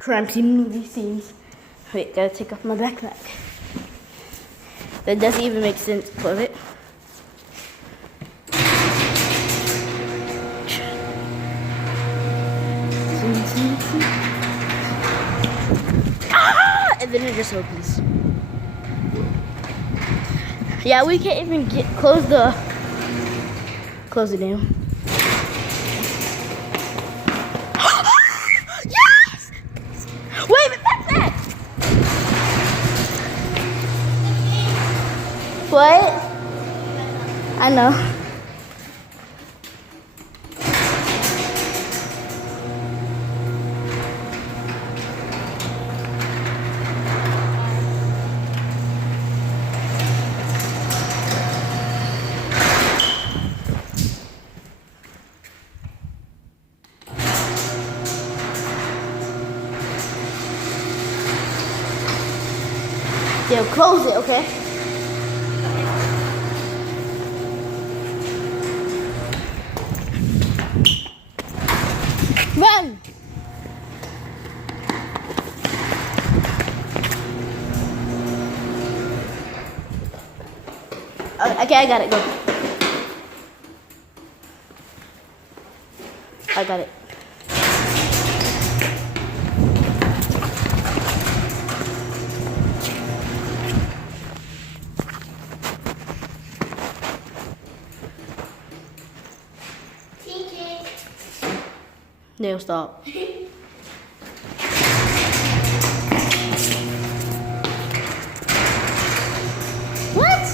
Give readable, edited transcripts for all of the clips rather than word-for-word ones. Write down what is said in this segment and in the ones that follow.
crime scene movie scenes. Wait, gotta take off my backpack. That doesn't even make sense, of it. Ah! And then it just opens. Yeah, we can't even close it down. Yes! Wait, but that's it! What? I know. Yeah, close it, okay? Run! Okay, I got it, go. I got it. No, stop. What?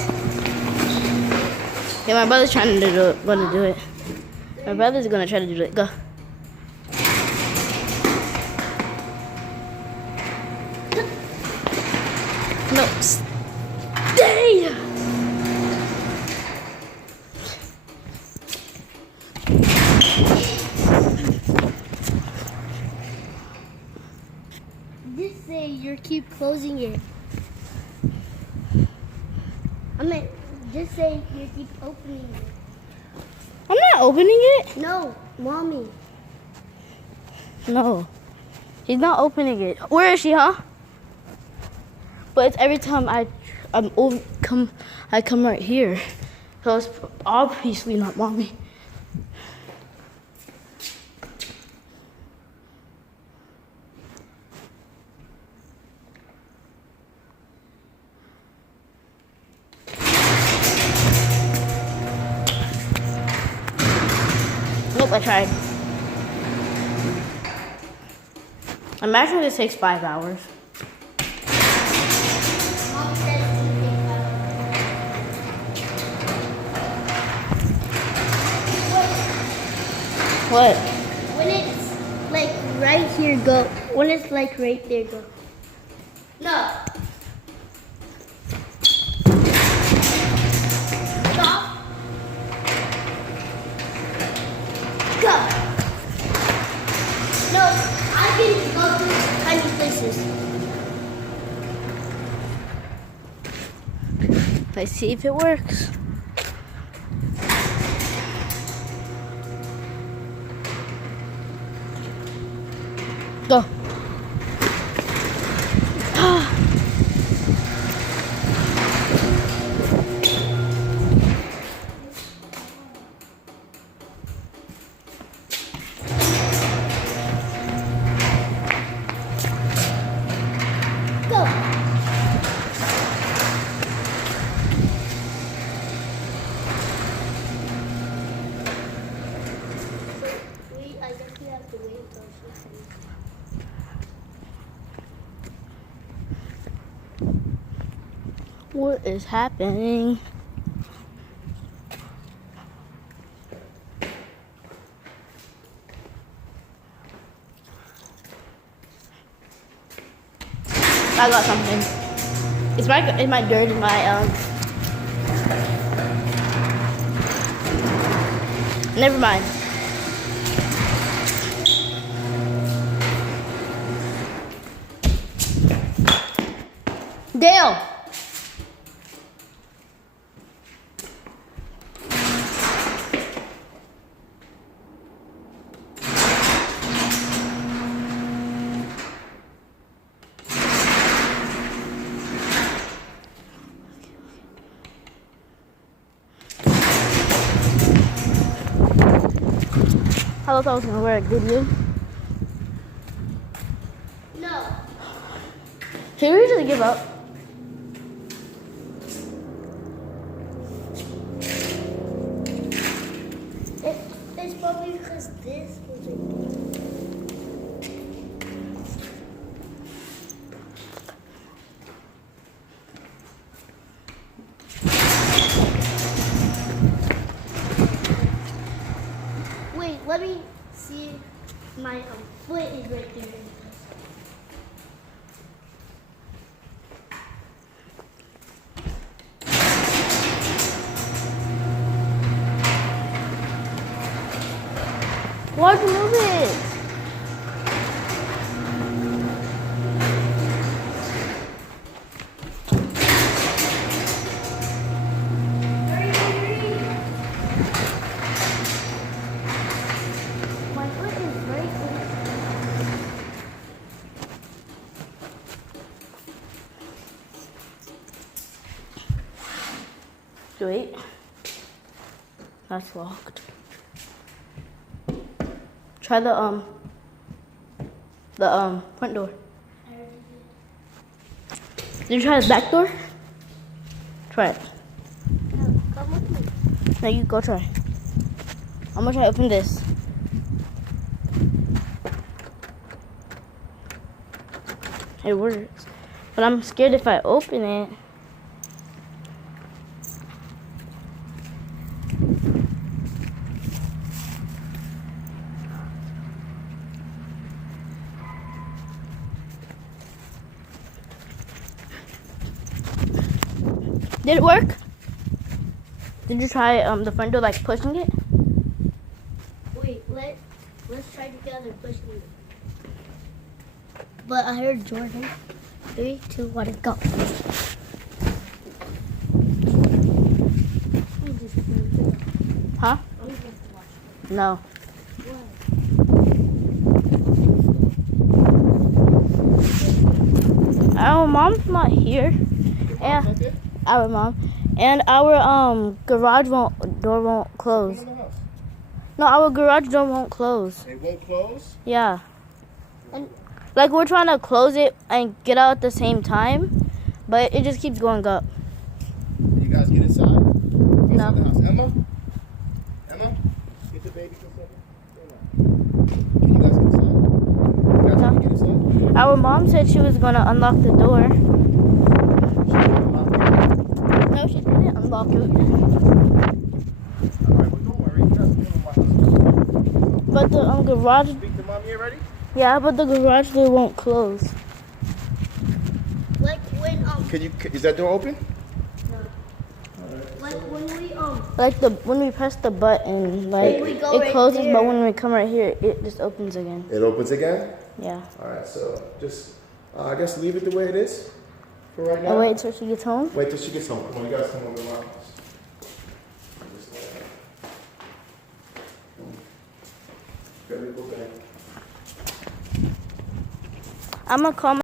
Yeah, my brother's trying to do it. Gonna do it. My brother's gonna try to do it. Go. No. Stay. Just say you keep closing it. I mean, just say you keep opening it. I'm not opening it. No, mommy. No. He's not opening it. Where is she, huh? But it's every time I come right here. So it's obviously not mommy. Nope, I tried. Imagine this takes 5 hours. Mom says you take What? when it's like right here, go. When it's like right there, go. No. Stop. Go. No, I can go to tiny places. Let's see if it works. Go. Go. Wait, I guess we have to wait until she finishes. What is happening? I got something. It's my dirt in my Never mind. Dale. thought I was gonna wear a good you. No. Should we just give up? It's probably because this was a... Wait, let me see. My foot is right there. Why'd you move it? My foot is right there. Wait. That's locked. Try the front door. Did you try the back door? Try it. No, come with me. No, you go try. I'm gonna try to open this. It works. But I'm scared if I open it. Did it work? Did you try the front door, like pushing it? Wait, let's try together pushing it. But I heard Jordan. 3, 2, 1, go. Huh? No. Our mom's not here. And our mom. And our garage door won't close. No, our garage door won't close. It won't close? Yeah. And Like we're trying to close it and get out at the same time, but it just keeps going up. You guys get inside? Who's No. in the house? Emma? Emma? Get the baby for a second. Can you guys get inside? You guys No. can get inside? Our mom said she was gonna unlock the door. No, she didn't unlock it. Alright, well don't worry. You guys can come in my house. But the garage, Speak to mommy already? yeah, but the garage door won't close. like when Is that door open? like when we Like when we press the button, like We go it right closes, there. but when we come right here, it just opens again. It opens again? Yeah. Alright, so just, I guess leave it the way it is for right now. Oh wait till she gets home. Wait till she gets home. Come on, you guys come over to my house. Very cool thing. I'm gonna call my